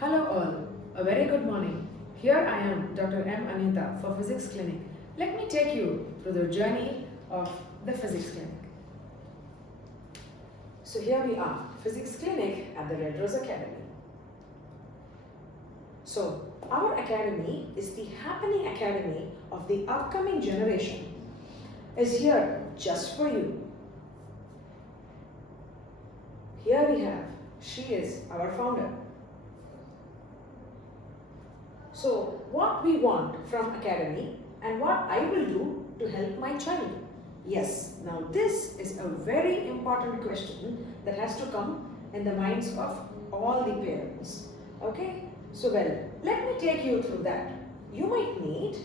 Hello all, a very good morning. Here I am, Dr. M. Anita for Physics Clinic. Let me take you through the journey of the Physics Clinic. So here we are, Physics Clinic at the Red Rose Academy. So our academy is the happening academy of the upcoming generation. Is here just for you. Here we have, she is our founder. So what we want from academy and what I will do to help my child. Yes, now this is a very important question that has to come in the minds of all the parents. Okay, so well, let me take you through that. You might need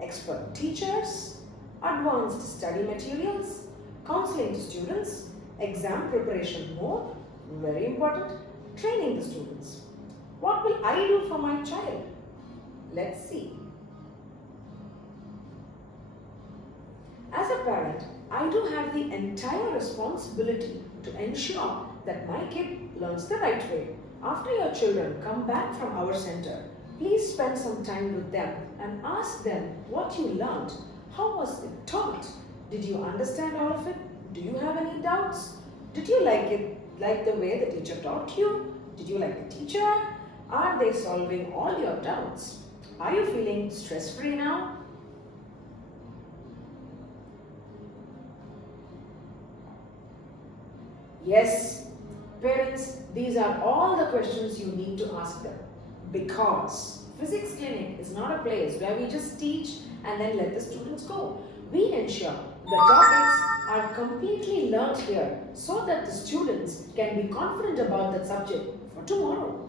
expert teachers, advanced study materials, counseling to students, exam preparation mode, very important, training the students. What will I do for my child? Let's see. As a parent, I do have the entire responsibility to ensure that my kid learns the right way. After your children come back from our center, please spend some time with them and ask them what you learned. How was it taught? Did you understand all of it? Do you have any doubts? Did you like the way the teacher taught you? Did you like the teacher? Are they solving all your doubts? Are you feeling stress-free now? Yes, parents, these are all the questions you need to ask them, because Physics Clinic is not a place where we just teach and then let the students go. We ensure the topics are completely learned here so that the students can be confident about that subject for tomorrow,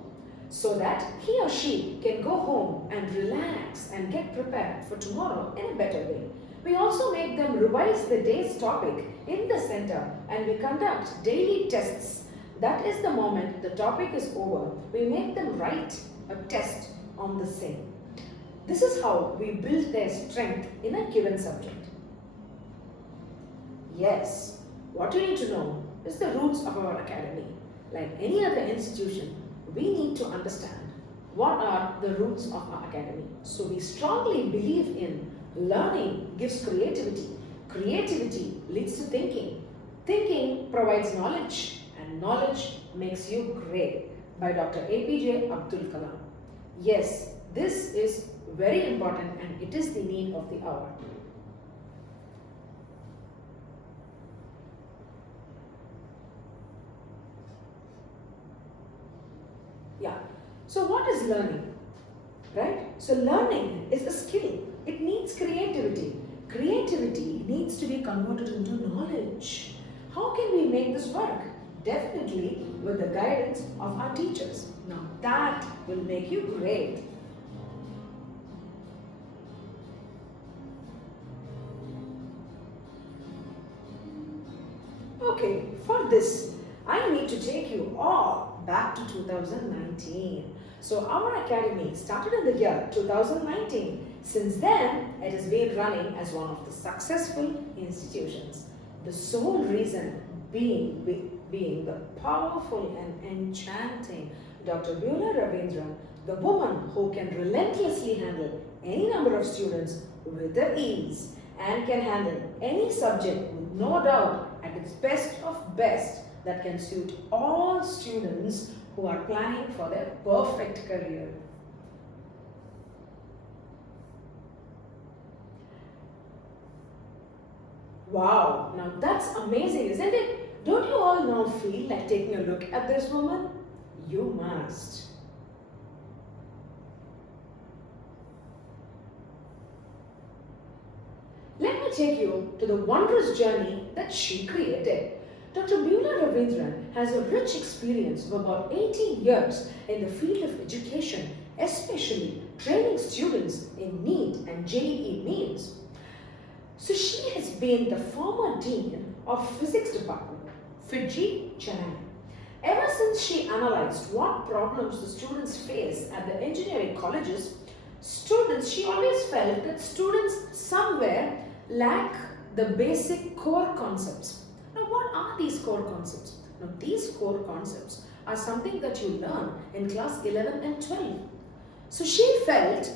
so that he or she can go home and relax and get prepared for tomorrow in a better way. We also make them revise the day's topic in the center, and we conduct daily tests. That is the moment the topic is over, we make them write a test on the same. This is how we build their strength in a given subject. Yes, what you need to know is the roots of our academy. Like any other institution, we need to understand what are the roots of our academy. So we strongly believe in learning gives creativity. Creativity leads to thinking. Thinking provides knowledge, and knowledge makes you great, by Dr. APJ Abdul Kalam. Yes, this is very important and it is the need of the hour. Yeah. So what is learning? Right? So learning is a skill. It needs creativity. Creativity needs to be converted into knowledge. How can we make this work? Definitely with the guidance of our teachers. Now that will make you great. Okay, for this, I need to take you all back to 2019. So our academy started in the year 2019. Since then, it has been running as one of the successful institutions. The sole reason being the powerful and enchanting Dr. Beulah Ravindran, the woman who can relentlessly handle any number of students with ease and can handle any subject with no doubt at its best of best, that can suit all students who are planning for their perfect career. Wow, now that's amazing, isn't it? Don't you all now feel like taking a look at this woman? You must. Let me take you to the wondrous journey that she created. Dr. Beulah Ravindran has a rich experience of about 18 years in the field of education, especially training students in NEET and JEE means. So she has been the former dean of physics department, FIITJEE, Chennai. Ever since she analyzed what problems the students face at the engineering colleges, she always felt that students somewhere lack the basic core concepts. Now, what are these core concepts? Now, these core concepts are something that you learn in class 11 and 12. So she felt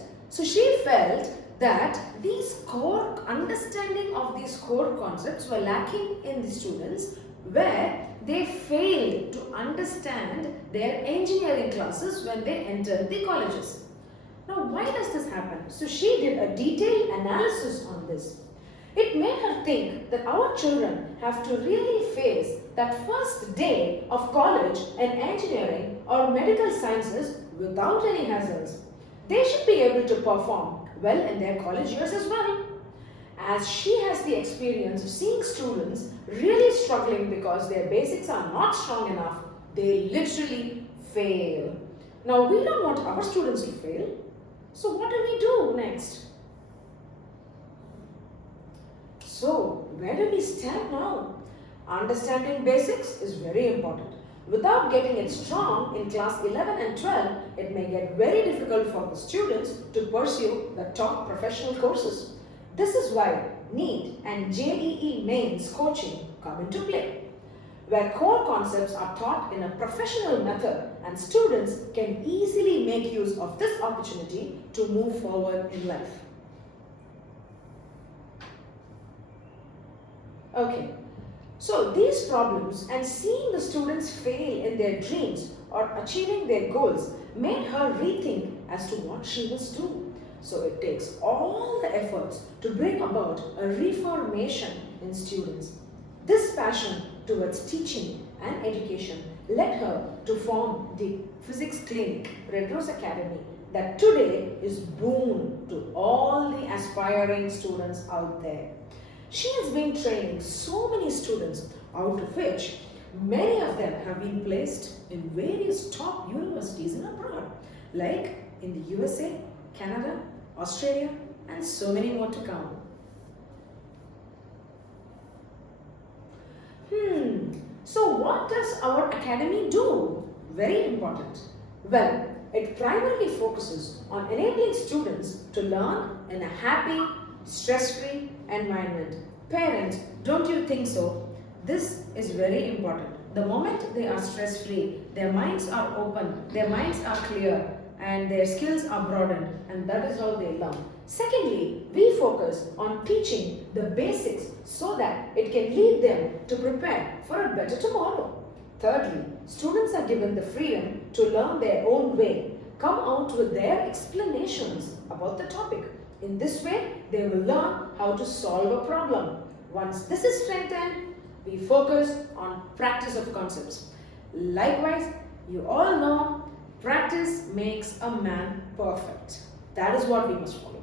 that these core understanding of these core concepts were lacking in the students, where they failed to understand their engineering classes when they entered the colleges. Now, why does this happen? So she did a detailed analysis on this. It made her think that our children have to really face that first day of college and engineering or medical sciences without any hassles. They should be able to perform well in their college years as well. As she has the experience of seeing students really struggling because their basics are not strong enough, they literally fail. Now, we don't want our students to fail. So what do we do next? So, where do we stand now? Understanding basics is very important. Without getting it strong in class 11 and 12, it may get very difficult for the students to pursue the top professional courses. This is why NEET and JEE mains coaching come into play, where core concepts are taught in a professional method and students can easily make use of this opportunity to move forward in life. Okay, so these problems and seeing the students fail in their dreams or achieving their goals made her rethink as to what she must do. So it takes all the efforts to bring about a reformation in students. This passion towards teaching and education led her to form the physics clinic, Red Rose Academy, that today is boon to all the aspiring students out there. She has been training so many students, out of which many of them have been placed in various top universities and abroad, like in the USA, Canada, Australia, and so many more to come. So what does our academy do? Very important. Well, it primarily focuses on enabling students to learn in a happy, stress-free environment. Parents, don't you think so? This is very important. The moment they are stress-free, their minds are open, their minds are clear, and their skills are broadened, and that is how they learn. Secondly, we focus on teaching the basics so that it can lead them to prepare for a better tomorrow. Thirdly, students are given the freedom to learn their own way, come out with their explanations about the topic. In this way, they will learn how to solve a problem. Once this is strengthened, we focus on practice of concepts. Likewise, you all know, practice makes a man perfect. That is what we must follow.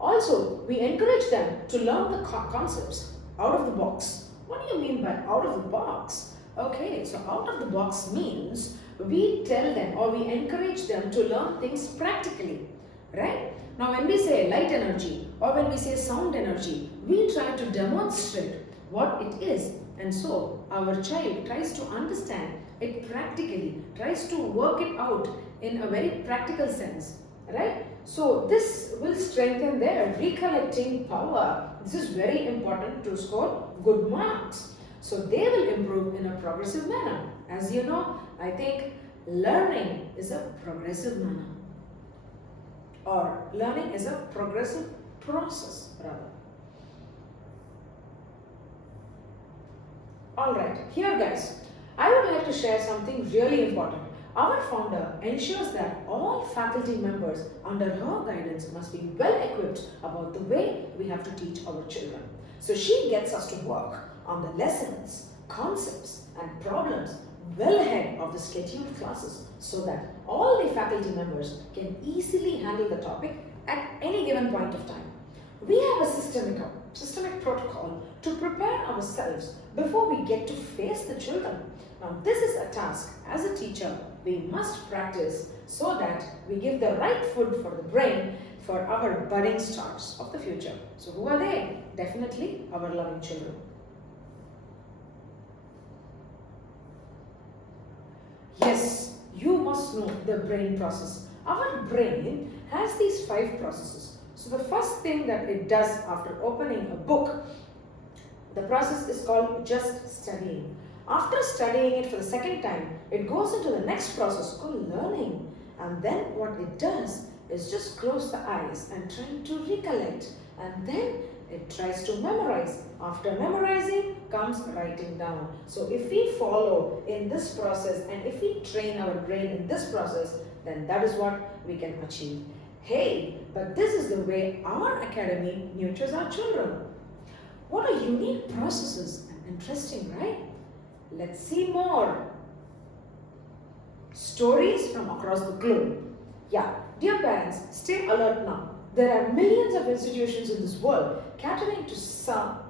Also, we encourage them to learn the concepts out of the box. What do you mean by out of the box? Okay, so out of the box means we tell them or we encourage them to learn things practically, right? Now, when we say light energy or when we say sound energy, we try to demonstrate what it is, and so our child tries to understand it practically, tries to work it out in a very practical sense, right? So this will strengthen their recollecting power. This is very important to score good marks. So they will improve in a progressive manner. As you know, I think learning is a progressive manner, or learning is a progressive process rather. Alright, here guys, I would like to share something really important. Our founder ensures that all faculty members under her guidance must be well equipped about the way we have to teach our children. So she gets us to work on the lessons, concepts and problems well ahead of the scheduled classes so that all the faculty members can easily handle the topic at any given point of time. We have a systemic protocol to prepare ourselves before we get to face the children. Now, this is a task as a teacher we must practice so that we give the right food for the brain for our budding stars of the future. So who are they? Definitely our loving children. Yes, you must know the brain process. Our brain has these 5 processes. So the first thing that it does after opening a book The process is called just studying. After studying it for the second time, it goes into the next process called learning. And then what it does is just close the eyes and try to recollect. And then it tries to memorize. After memorizing comes writing down. So if we follow in this process and if we train our brain in this process, then that is what we can achieve. Hey, but this is the way our academy nurtures our children. What a unique processes and interesting, right? Let's see more. Stories from across the globe. Yeah, dear parents, stay alert now. There are millions of institutions in this world catering to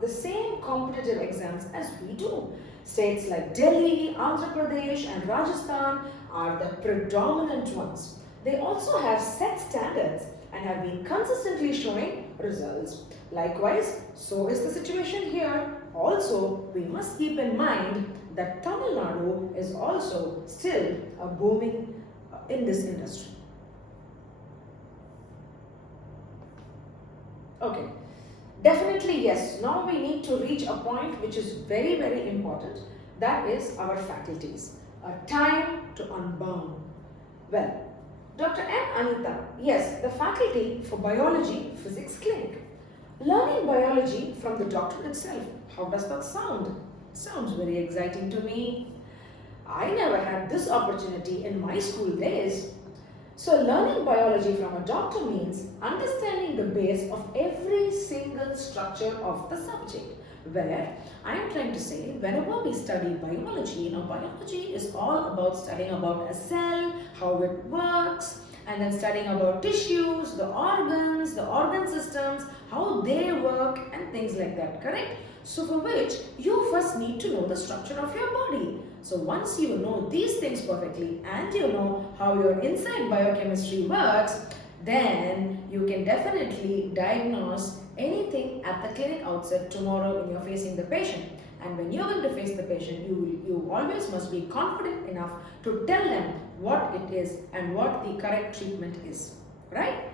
the same competitive exams as we do. States like Delhi, Andhra Pradesh, and Rajasthan are the predominant ones. They also have set standards and have been consistently showing results. Likewise, so is the situation here. Also, we must keep in mind that Tamil Nadu is also still a booming in this industry. Okay, definitely yes. Now we need to reach a point which is very, very important. That is our faculties. A time to unbound. Well, Dr. M. Anita, yes, the faculty for Biology Physics Clinic. Learning biology from the doctor itself. How does that sound? Sounds very exciting to me. I never had this opportunity in my school days. So learning biology from a doctor means understanding the base of every single structure of the subject. Where I am trying to say, whenever we study biology, biology is all about studying about a cell, how it works, and then studying about tissues, the organ systems, how they work, and things like that, correct? So for which you first need to know the structure of your body. So once you know these things perfectly and you know how your inside biochemistry works, then you can definitely diagnose anything at the clinic outset tomorrow when you're facing the patient. And when you're going to face the patient, you always must be confident enough to tell them what it is and what the correct treatment is, right?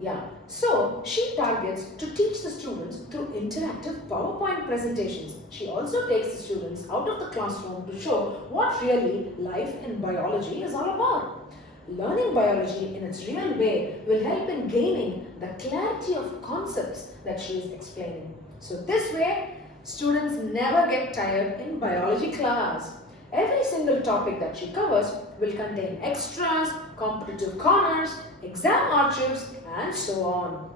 Yeah, so she targets to teach the students through interactive PowerPoint presentations. She also takes the students out of the classroom to show what really life in biology is all about. Learning biology in its real way will help in gaining the clarity of concepts that she is explaining. So this way, students never get tired in biology class. Every single topic that she covers will contain extras, competitive corners, exam archives, and so on.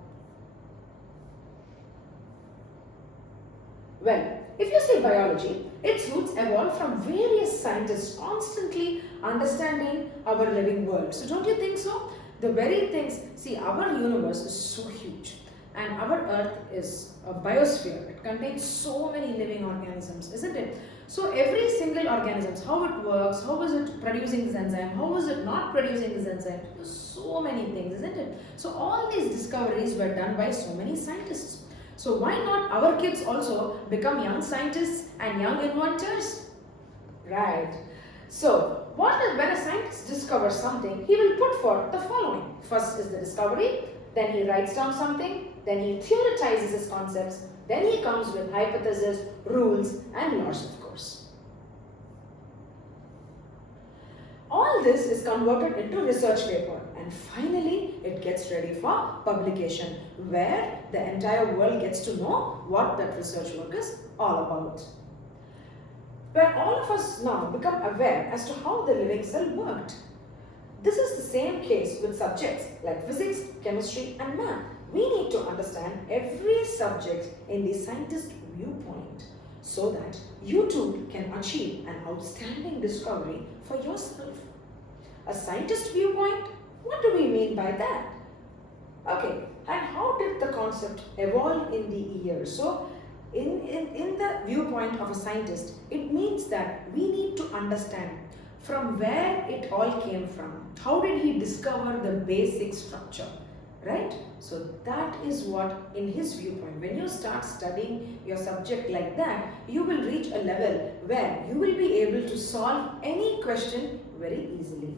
Well, if you say biology, its roots evolved from various scientists constantly understanding our living world. So don't you think so? The very things, see, our universe is so huge and our earth is a biosphere. It contains so many living organisms, isn't it? So every single organism, how it works, how is it producing this enzyme, how is it not producing this enzyme, so many things, isn't it? So all these discoveries were done by so many scientists. So why not our kids also become young scientists and young inventors? Right. So when a scientist discovers something, he will put forth the following. First is the discovery, then he writes down something, then he theoretizes his concepts, then he comes with hypotheses, rules, and laws, of course. All this is converted into research paper and finally it gets ready for publication where the entire world gets to know what that research work is all about. Where all of us now become aware as to how the living cell worked. This is the same case with subjects like physics, chemistry, and math. We need to understand every subject in the scientist viewpoint so that you too can achieve an outstanding discovery for yourself. A scientist viewpoint? What do we mean by that? Okay, and how did the concept evolve in the years? So, in the viewpoint of a scientist, it means that we need to understand from where it all came from. How did he discover the basic structure? Right? So that is what in his viewpoint. When you start studying your subject like that, you will reach a level where you will be able to solve any question very easily.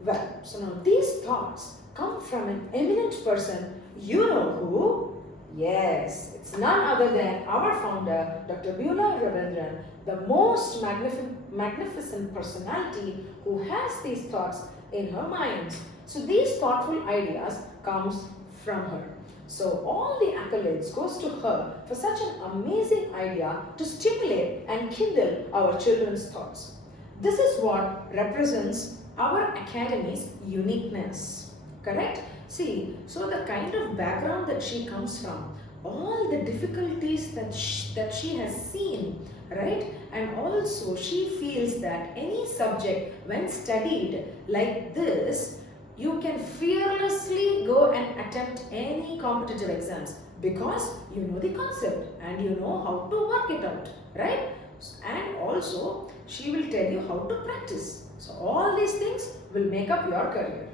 Well, so now these thoughts come from an eminent person You know who? Yes, it's none other than our founder, Dr. Beulah Ravindran, the most magnificent personality who has these thoughts in her mind. So these thoughtful ideas comes from her. So all the accolades goes to her for such an amazing idea to stimulate and kindle our children's thoughts. This is what represents our academy's uniqueness. Correct? See, so the kind of background that she comes from, all the difficulties that she has seen, right? And also she feels that any subject when studied like this, you can fearlessly go and attempt any competitive exams because you know the concept and you know how to work it out, right? And also she will tell you how to practice. So all these things will make up your career.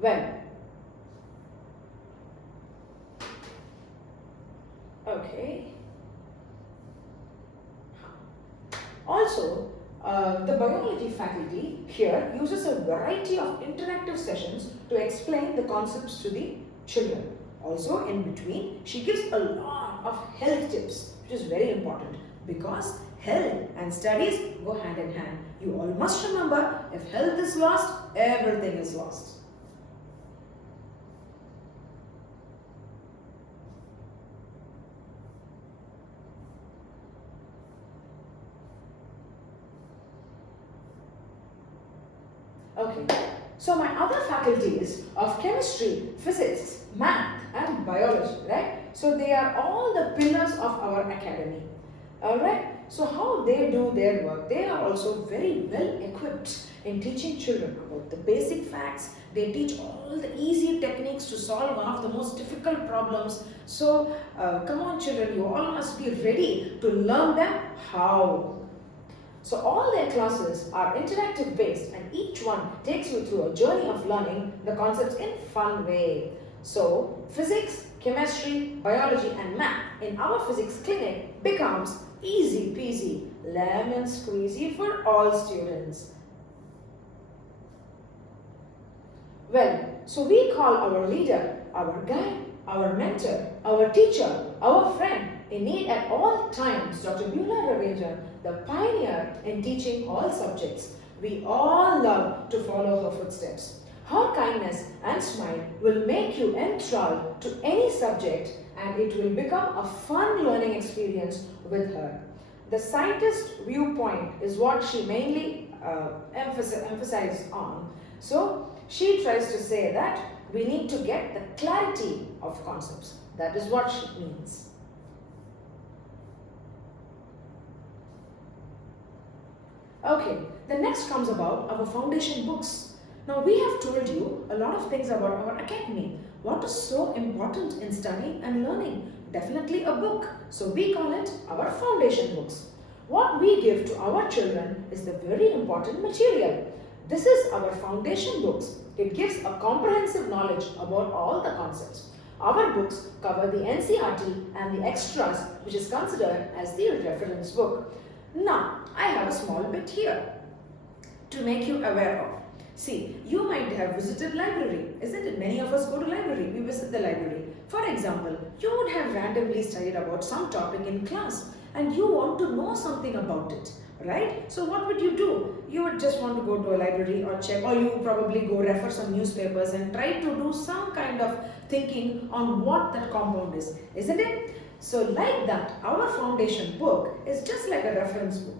Well, okay. Also, the biology faculty here uses a variety of interactive sessions to explain the concepts to the children. Also, in between, she gives a lot of health tips, which is very important because health and studies go hand in hand. You all must remember, if health is lost, everything is lost. Okay, so my other faculties of chemistry, physics, math and biology, right? So they are all the pillars of our academy, alright? So how they do their work, they are also very well equipped in teaching children about the basic facts. They teach all the easy techniques to solve one of the most difficult problems. So come on children, you all must be ready to learn them how. So all their classes are interactive based and each one takes you through a journey of learning the concepts in fun way. So physics, chemistry, biology and math in our physics clinic becomes easy peasy, lemon squeezy for all students. Well, so we call our leader, our guide, our mentor, our teacher, our friend in need at all times, Dr. Beulah Ravindran, the pioneer in teaching all subjects. We all love to follow her footsteps. Her kindness and smile will make you enthralled to any subject and it will become a fun learning experience with her. The scientist viewpoint is what she mainly emphasizes on. So she tries to say that we need to get the clarity of concepts. That is what she means. Okay, the next comes about our foundation books. Now we have told you a lot of things about our academy. What is so important in studying and learning? Definitely a book. So we call it our foundation books. What we give to our children is the very important material. This is our foundation books. It gives a comprehensive knowledge about all the concepts. Our books cover the NCERT and the extras, which is considered as the reference book. Now, I have a small bit here to make you aware of. See, you might have visited library, isn't it? Many of us go to library, we visit the library. For example, you would have randomly studied about some topic in class and you want to know something about it, right? So what would you do? You would just want to go to a library or check, or you would probably go refer some newspapers and try to do some kind of thinking on what that compound is, isn't it? So like that, our foundation book is just like a reference book.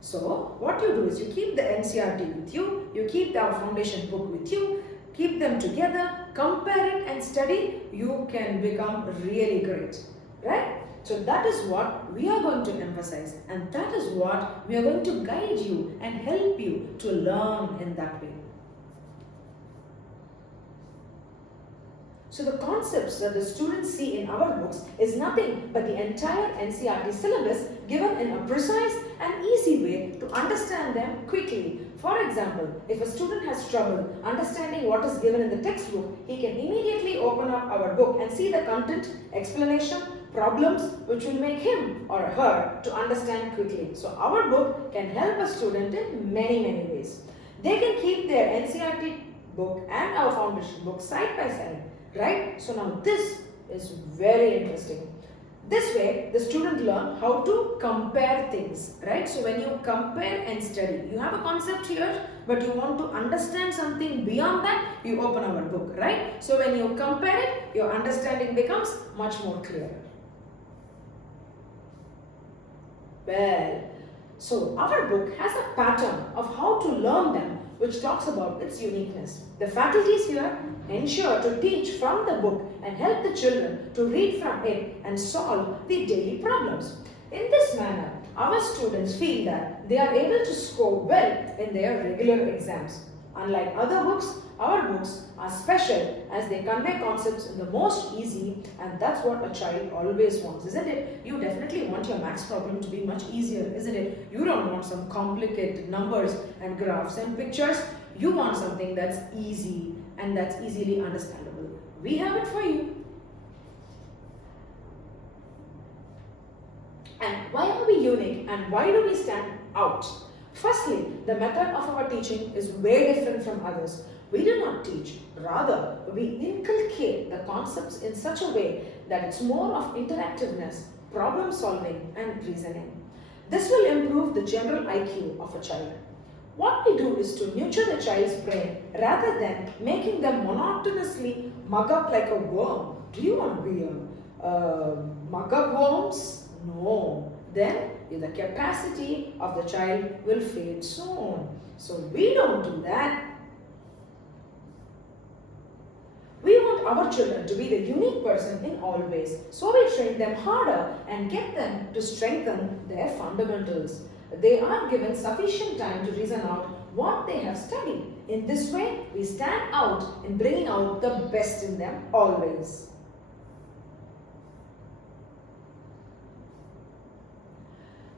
So what you do is you keep the NCERT with you, you keep our foundation book with you, keep them together, compare it and study, you can become really great, right? So that is what we are going to emphasize and that is what we are going to guide you and help you to learn in that way. So the concepts that the students see in our books is nothing but the entire NCERT syllabus given in a precise and easy way to understand them quickly. For example, if a student has trouble understanding what is given in the textbook, he can immediately open up our book and see the content, explanation, problems which will make him or her to understand quickly. So our book can help a student in many ways. They can keep their NCERT book and our foundation book side by side, right? So now this is very interesting. This way, the student learn how to compare things, right? So when you compare and study, you have a concept here, but you want to understand something beyond that, you open our book, right? So when you compare it, your understanding becomes much more clear. Well, so our book has a pattern of how to learn them, which talks about its uniqueness. The faculties here ensure to teach from the book and help the children to read from it and solve the daily problems. In this manner, our students feel that they are able to score well in their regular exams. Unlike other books, our books are special as they convey concepts in the most easy, and that's what a child always wants, isn't it? You definitely want your maths problem to be much easier, isn't it? You don't want some complicated numbers and graphs and pictures. You want something that's easy and that's easily understandable. We have it for you. And why are we unique and why do we stand out? Firstly, the method of our teaching is way different from others. We do not teach, rather, we inculcate the concepts in such a way that it's more of interactiveness, problem solving, and reasoning. This will improve the general IQ of a child. What we do is to nurture the child's brain rather than making them monotonously mug up like a worm. Do you want to be a mug up worms? No. Then the capacity of the child will fade soon. So we don't do that. We want our children to be the unique person in all ways. So we train them harder and get them to strengthen their fundamentals. They are given sufficient time to reason out what they have studied. In this way, we stand out in bringing out the best in them always.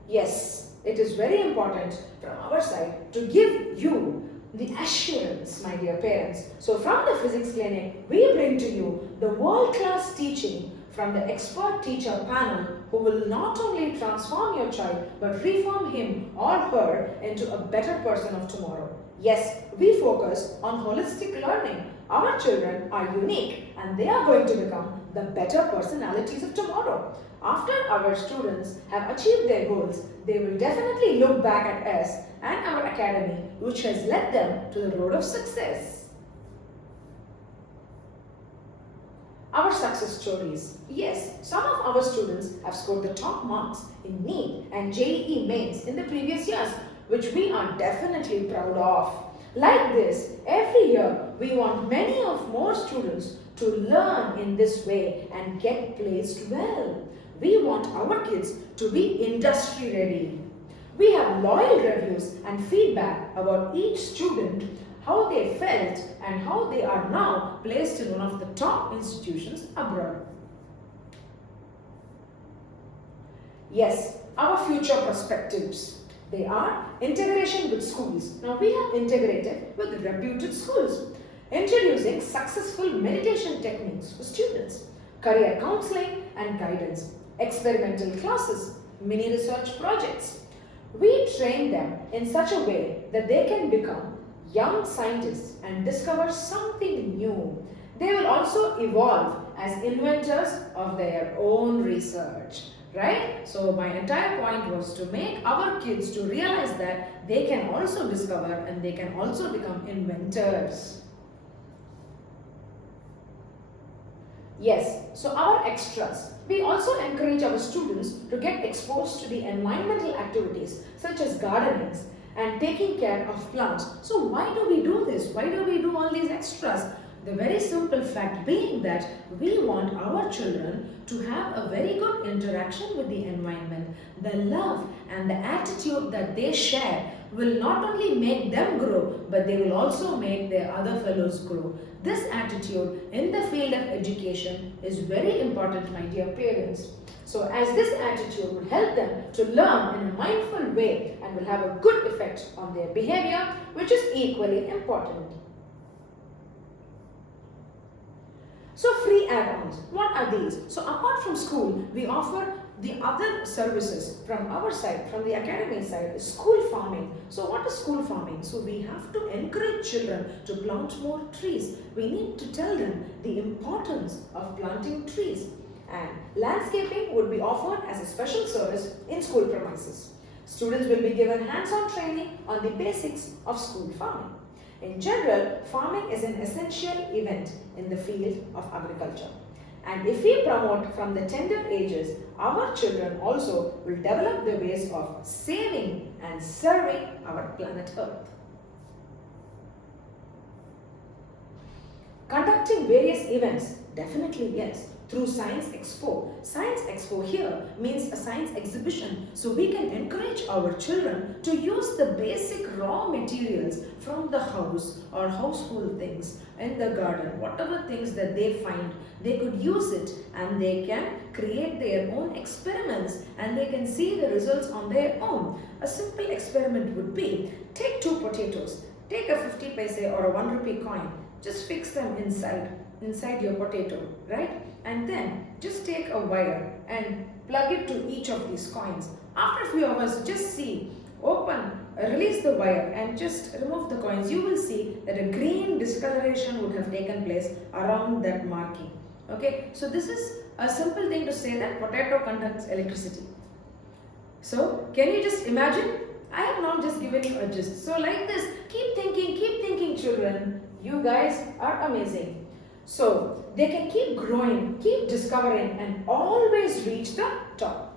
Yes, it is very important from our side to give you the assurance, my dear parents. So from the Physics Clinic, we bring to you the world-class teaching from the expert teacher panel who will not only transform your child but reform him or her into a better person of tomorrow. Yes, we focus on holistic learning. Our children are unique and they are going to become the better personalities of tomorrow. After our students have achieved their goals, they will definitely look back at us and our academy, which has led them to the road of success. Our success stories. Yes, some of our students have scored the top marks in NEET and JEE mains in the previous years, which we are definitely proud of. Like this, every year we want many of more students to learn in this way and get placed well. We want our kids to be industry ready. We have loyal reviews and feedback about each student, how they felt and how they are now placed in one of the top institutions abroad. Yes, our future perspectives. They are integration with schools. Now we have integrated with reputed schools. Introducing successful meditation techniques for students. Career counseling and guidance. Experimental classes. Mini research projects. We train them in such a way that they can become young scientists and discover something new. They will also evolve as inventors of their own research. Right? So my entire point was to make our kids to realize that they can also discover and they can also become inventors. Yes, so our extras. We also encourage our students to get exposed to the environmental activities such as gardening and taking care of plants. So why do we do this? Why do we do all these extras? The very simple fact being that we want our children to have a very good interaction with the environment. The love and the attitude that they share will not only make them grow, but they will also make their other fellows grow. This attitude in the field of education is very important, my dear parents. So as this attitude will help them to learn in a mindful way and will have a good effect on their behavior, which is equally important. So free add-ons, what are these? So apart from school, we offer The other services from our side, from the academy side, is school farming. So what is school farming? So we have to encourage children to plant more trees. We need to tell them the importance of planting trees. And landscaping would be offered as a special service in school premises. Students will be given hands-on training on the basics of school farming. In general, farming is an essential event in the field of agriculture. And if we promote from the tender ages, our children also will develop the ways of saving and serving our planet Earth. Conducting various events, definitely yes, through Science Expo. Science Expo here means a science exhibition, so we can encourage our children to use the basic raw materials from the house or household things in the garden, whatever things that they find, they could use it and they can create their own experiments and they can see the results on their own. A simple experiment would be, take 2 potatoes, take a 50 paise or a 1 rupee coin, just fix them inside your potato, right? And then just take a wire and plug it to each of these coins. After a few hours, just see, release the wire and just remove the coins. You will see that a green discoloration would have taken place around that marking. Okay, so this is a simple thing to say that potato conducts electricity. So can you just imagine? I have now just given you a gist. So like this, keep thinking children. You guys are amazing. So they can keep growing, keep discovering and always reach the top.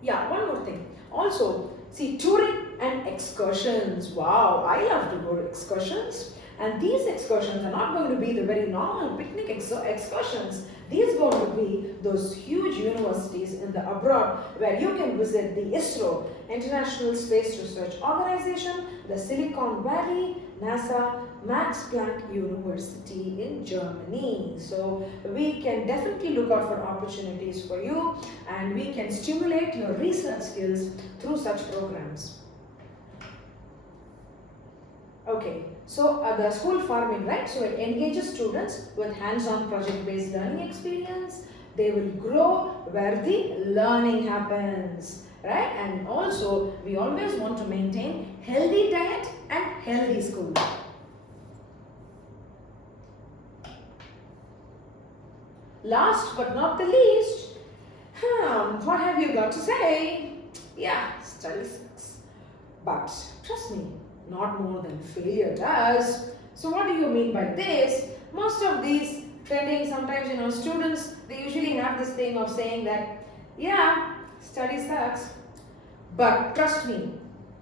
Yeah, one more thing. Also, see, touring and excursions. Wow, I love to go to excursions. And these excursions are not going to be the very normal picnic excursions. These are going to be those huge universities in the abroad where you can visit the ISRO, International Space Research Organization, the Silicon Valley, NASA, Max Planck University in Germany. So we can definitely look out for opportunities for you and we can stimulate your research skills through such programs. Okay, so the school farming, right? So it engages students with hands-on project-based learning experience. They will grow where the learning happens, right? And also, we always want to maintain healthy diet and healthy school. Last but not the least, what have you got to say? Yeah, study sucks. But trust me, not more than failure does. So what do you mean by this? Most of these trending, sometimes students, they usually have this thing of saying that, yeah, study sucks. But trust me,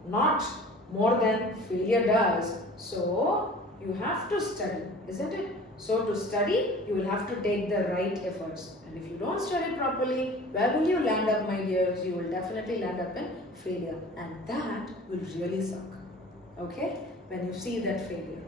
not more than failure does. So you have to study, isn't it? So to study, you will have to take the right efforts. And if you don't study properly, where will you land up, my dears? You will definitely land up in failure. And that will really suck. Okay, when you see that failure.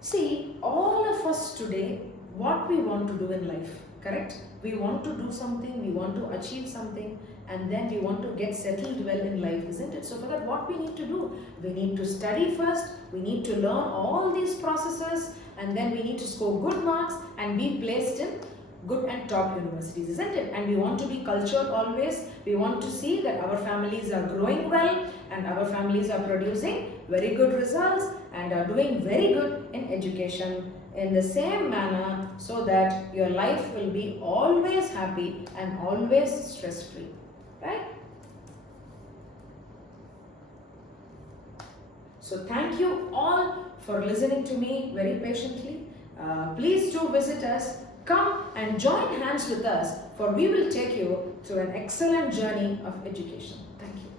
See, all of us today, what we want to do in life, correct? We want to do something, we want to achieve something, and then we want to get settled well in life, isn't it? So for that, what we need to do? We need to study first, we need to learn all these processes, and then we need to score good marks and be placed in good and top universities, isn't it? And we want to be cultured always. We want to see that our families are growing well and our families are producing very good results and are doing very good in education in the same manner, so that your life will be always happy and always stress-free, right? So thank you all for listening to me very patiently. Please do visit us. Come and join hands with us, for we will take you through an excellent journey of education. Thank you.